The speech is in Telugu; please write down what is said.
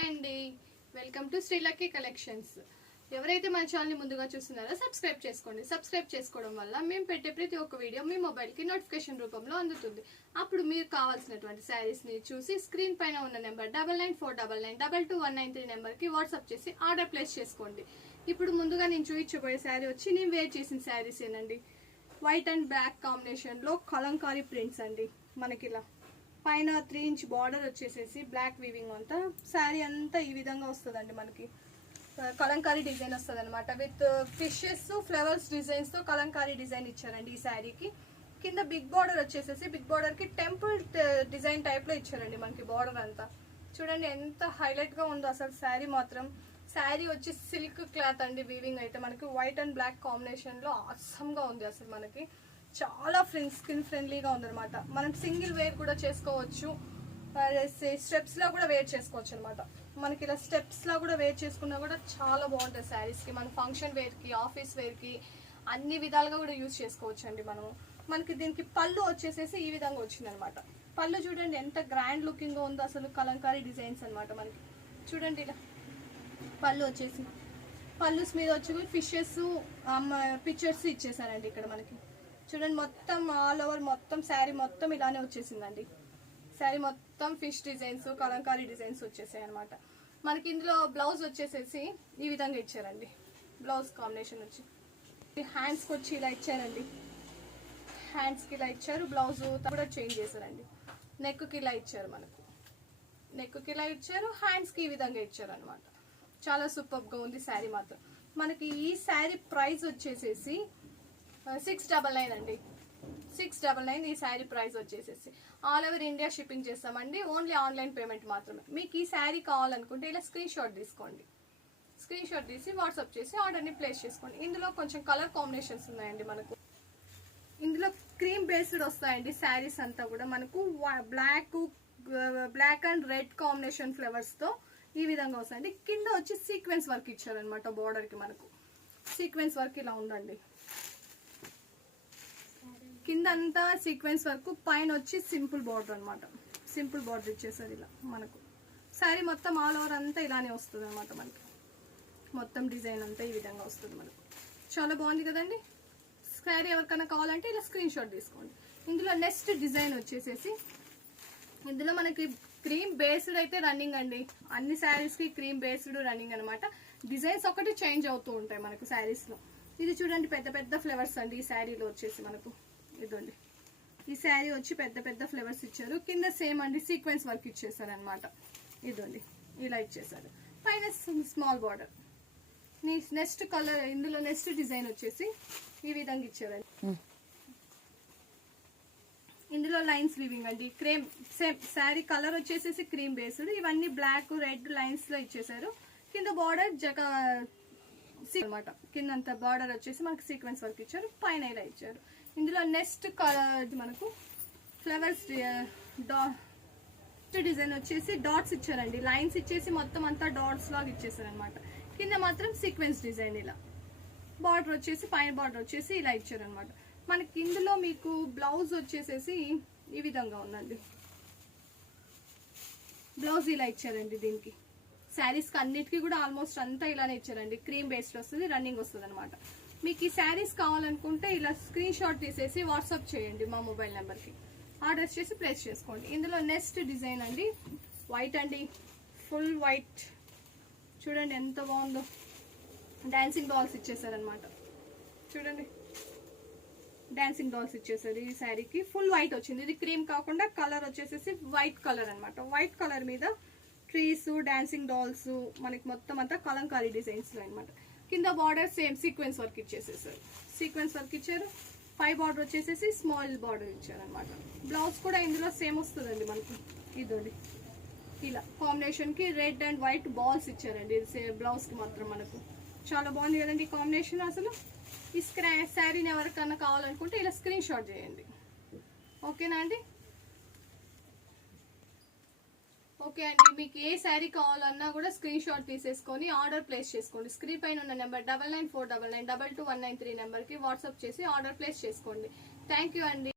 హాయ్ అండి, వెల్కమ్ టు శ్రీలక్కీ కలెక్షన్స్. ఎవరైతే మన ఛానల్ని ముందుగా చూస్తున్నారో సబ్స్క్రైబ్ చేసుకోండి. సబ్స్క్రైబ్ చేసుకోవడం వల్ల మేము పెట్టే ప్రతి ఒక్క వీడియో మీ మొబైల్కి నోటిఫికేషన్ రూపంలో అందుతుంది. అప్పుడు మీరు కావాల్సినటువంటి శారీస్ని చూసి స్క్రీన్ పైన ఉన్న నెంబర్ 9949922193 నెంబర్కి వాట్సాప్ చేసి ఆర్డర్ ప్లేస్ చేసుకోండి. ఇప్పుడు ముందుగా నేను చూపించబోయే శారీ వచ్చి నేను వేర్ చేసిన శారీస్ ఏనండి. వైట్ అండ్ బ్లాక్ కాంబినేషన్లో కలంకారీ ప్రింట్స్ అండి. మనకి ఇలా పైన 3 ఇంచ్ బార్డర్ వచ్చేసేసి బ్లాక్ వీవింగ్ అంతా శారీ అంతా ఈ విధంగా వస్తుందండి. మనకి కలంకారీ డిజైన్ వస్తుంది అనమాట. విత్ ఫిషెస్ ఫ్లవర్స్ డిజైన్స్ తో కలంకారీ డిజైన్ ఇచ్చారండి ఈ శారీకి. కింద బిగ్ బార్డర్ వచ్చేసేసి బిగ్ బార్డర్ కి టెంపుల్ డిజైన్ టైప్ లో ఇచ్చారండి. మనకి బార్డర్ అంతా చూడండి ఎంత హైలైట్ గా ఉందో అసలు శారీ మాత్రం. శారీ వచ్చి సిల్క్ క్లాత్ అండి. వీవింగ్ అయితే మనకి వైట్ అండ్ బ్లాక్ కాంబినేషన్ లో ఆసమ్ గా ఉంది. అసలు మనకి చాలా స్కిన్ ఫ్రెండ్లీగా ఉందన్నమాట. మనం సింగిల్ వేర్ కూడా చేసుకోవచ్చు, స్టెప్స్ లా కూడా వేర్ చేసుకోవచ్చు అనమాట. మనకి ఇలా స్టెప్స్ లా కూడా వేర్ చేసుకున్నా కూడా చాలా బాగుంటుంది శారీస్ కి. మన ఫంక్షన్ వేర్ కి, ఆఫీస్ వేర్ కి అన్ని విధాలుగా కూడా యూజ్ చేసుకోవచ్చు అండి మనము. మనకి దీనికి పళ్ళు వచ్చేసేసి ఈ విధంగా వచ్చింది అనమాట. పళ్ళు చూడండి ఎంత గ్రాండ్ లుకింగ్ గా ఉందో అసలు. కలంకారీ డిజైన్స్ అనమాట. మనకి చూడండి ఇలా పళ్ళు వచ్చేసి, పళ్ళుస్ మీద వచ్చి ఫిషెస్ పిక్చర్స్ ఇచ్చేసారండి ఇక్కడ మనకి. చూడండి మొత్తం ఆల్ ఓవర్ మొత్తం శారీ మొత్తం ఇలానే వచ్చేసిందండి. శారీ మొత్తం ఫిష్ డిజైన్స్, కలంకారీ డిజైన్స్ వచ్చేసాయి అనమాట. మనకి ఇందులో బ్లౌజ్ వచ్చేసేసి ఈ విధంగా ఇచ్చారండి. బ్లౌజ్ కాంబినేషన్ వచ్చి హ్యాండ్స్కి వచ్చి ఇలా ఇచ్చారండి. హ్యాండ్స్కి ఇలా ఇచ్చారు. బ్లౌజ్ కూడా చేంజ్ చేశారండి. నెక్కి ఇలా ఇచ్చారు. మనకు నెక్కి ఇలా ఇచ్చారు. హ్యాండ్స్కి ఈ విధంగా ఇచ్చారు అనమాట. చాలా సూపర్గా ఉంది శారీ మాత్రం. మనకి ఈ శారీ ప్రైస్ వచ్చేసేసి 699 అండి. 699 ఈ శారీ ప్రైస్ వచ్చేసేసి. ఆల్ ఓవర్ ఇండియా షిప్పింగ్ చేస్తామండి. ఓన్లీ ఆన్లైన్ పేమెంట్ మాత్రమే. మీకు ఈ శారీ కావాలనుకుంటే ఇలా స్క్రీన్ షాట్ తీసుకోండి. స్క్రీన్ షాట్ తీసి వాట్సాప్ చేసి ఆర్డర్ని ప్లేస్ చేసుకోండి. ఇందులో కొంచెం కలర్ కాంబినేషన్స్ ఉన్నాయండి మనకు. ఇందులో క్రీమ్ బేస్డ్ వస్తాయండి శారీస్ అంతా కూడా. మనకు black and red combination flowers తో ఈ విధంగా వస్తాయండి. కింద వచ్చి సీక్వెన్స్ వర్క్ ఇచ్చారనమాట. బార్డర్ కి మనకు సీక్వెన్స్ వర్క్ ఇలా ఉందండి. కింద అంతా సీక్వెన్స్ వర్క్, పైన వచ్చి సింపుల్ బార్డర్ అనమాట. సింపుల్ బార్డర్ ఇచ్చేసారు ఇలా మనకు. శారీ మొత్తం ఆల్ ఓవర్ అంతా ఇలానే వస్తుంది అనమాట. మనకి మొత్తం డిజైన్ అంతా ఈ విధంగా వస్తుంది మనకు. చాలా బాగుంది కదండి. శారీ ఎవరికైనా కావాలంటే ఇలా స్క్రీన్ షాట్ తీసుకోండి. ఇందులో నెక్స్ట్ డిజైన్ వచ్చేసేసి, ఇందులో మనకి క్రీమ్ బేస్డ్ అయితే రన్నింగ్ అండి. అన్ని శారీస్ కి క్రీమ్ బేస్డ్ రన్నింగ్ అనమాట. డిజైన్స్ ఒకటి చేంజ్ అవుతూ ఉంటాయి మనకు శారీస్ లో. ఇది చూడండి పెద్ద పెద్ద ఫ్లవర్స్ అండి ఈ శారీలో వచ్చేసి మనకు. ఇదండి ఈ శారీ వచ్చి పెద్ద పెద్ద ఫ్లవర్స్ ఇచ్చారు. కింద సేమ్ అండి సీక్వెన్స్ వర్క్ ఇచ్చేసారు అనమాట. ఇదండి ఇలా ఇచ్చేసారు. పైన స్మాల్ బార్డర్. నెక్స్ట్ కలర్, ఇందులో నెక్స్ట్ డిజైన్ వచ్చేసి ఈ విధంగా ఇచ్చారండి. ఇందులో లైన్స్ వీవింగ్ అండి. క్రీమ్ సేమ్ శారీ కలర్ వచ్చేసేసి క్రీమ్ బేస్డ్. ఇవన్నీ బ్లాక్ రెడ్ లైన్స్ లో ఇచ్చేసారు. కింద బార్డర్ అనమాట. కింద అంత బార్డర్ వచ్చేసి మనకి సీక్వెన్స్ వర్క్ ఇచ్చారు. పైన ఇలా ఇచ్చారు. ఇందులో నెక్స్ట్ కలర్ మనకు ఫ్లవర్స్ డిజైన్ వచ్చేసి డాట్స్ ఇచ్చారండి. లైన్స్ ఇచ్చేసి మొత్తం అంతా డాట్స్ లాగా ఇచ్చేసారు అనమాట. కింద మాత్రం సీక్వెన్స్ డిజైన్ ఇలా. బార్డర్ వచ్చేసి పైన బార్డర్ వచ్చేసి ఇలా ఇచ్చారు అనమాట. మనకి ఇందులో మీకు బ్లౌజ్ వచ్చేసేసి ఈ విధంగా ఉందండి. బ్లౌజ్ ఇలా ఇచ్చారండి. దీనికి శారీస్ కి అన్నిటికీ కూడా ఆల్మోస్ట్ అంతా ఇలానే ఇచ్చారండి. క్రీమ్ బేస్డ్ వస్తుంది, రన్నింగ్ వస్తుంది అనమాట. మీకు ఈ శారీస్ కావాలనుకుంటే ఇలా స్క్రీన్ షాట్ తీసేసి వాట్సాప్ చేయండి మా మొబైల్ నెంబర్కి. ఆర్డర్స్ చేసి ప్లేస్ చేసుకోండి. ఇందులో నెక్స్ట్ డిజైన్ అండి వైట్ అండి. ఫుల్ వైట్ చూడండి ఎంత బాగుందో. డాన్సింగ్ డాల్స్ ఇచ్చేసారనమాట. చూడండి డాన్సింగ్ డాల్స్ ఇచ్చేసారు ఈ శారీకి. ఫుల్ వైట్ వచ్చింది. ఇది క్రీమ్ కాకుండా కలర్ వచ్చేసేసి వైట్ కలర్ అనమాట. వైట్ కలర్ మీద ట్రీస్, డాన్సింగ్ డాల్స్, మనకి మొత్తం అంతా కలంకారీ డిజైన్స్ లో అనమాట. కింద బార్డర్ సేమ్ సీక్వెన్స్ వర్క్ ఇచ్చేసేసారు. సీక్వెన్స్ వర్క్ ఇచ్చారు. పై బార్డర్ వచ్చేసేసి స్మాల్ బార్డర్ ఇచ్చారు అనమాట. బ్లౌజ్ కూడా ఇందులో సేమ్ వస్తుందండి మనకి. ఇదండి ఇలా కాంబినేషన్ కి రెడ్ అండ్ వైట్ బాల్స్ ఇచ్చారండి బ్లౌజ్ కి మాత్రం మనకు. చాలా బాగుంది కదండి ఈ కాంబినేషన్ అసలు. ఈ శారీని ఎవరికన్నా కావాలనుకుంటే ఇలా స్క్రీన్ షాట్ చేయండి. ఓకేనా అండి? ఓకే అండి. మీకు ఏ శారీ కావాలన్నా కూడా స్క్రీన్ షాట్ తీసేసుకొని ఆర్డర్ ప్లేస్ చేసుకోండి. స్క్రీన్ పైన ఉన్న నెంబర్ 9949922193 నెంబర్కి వాట్సాప్ చేసి ఆర్డర్ ప్లేస్ చేసుకోండి. థ్యాంక్ యూ అండి.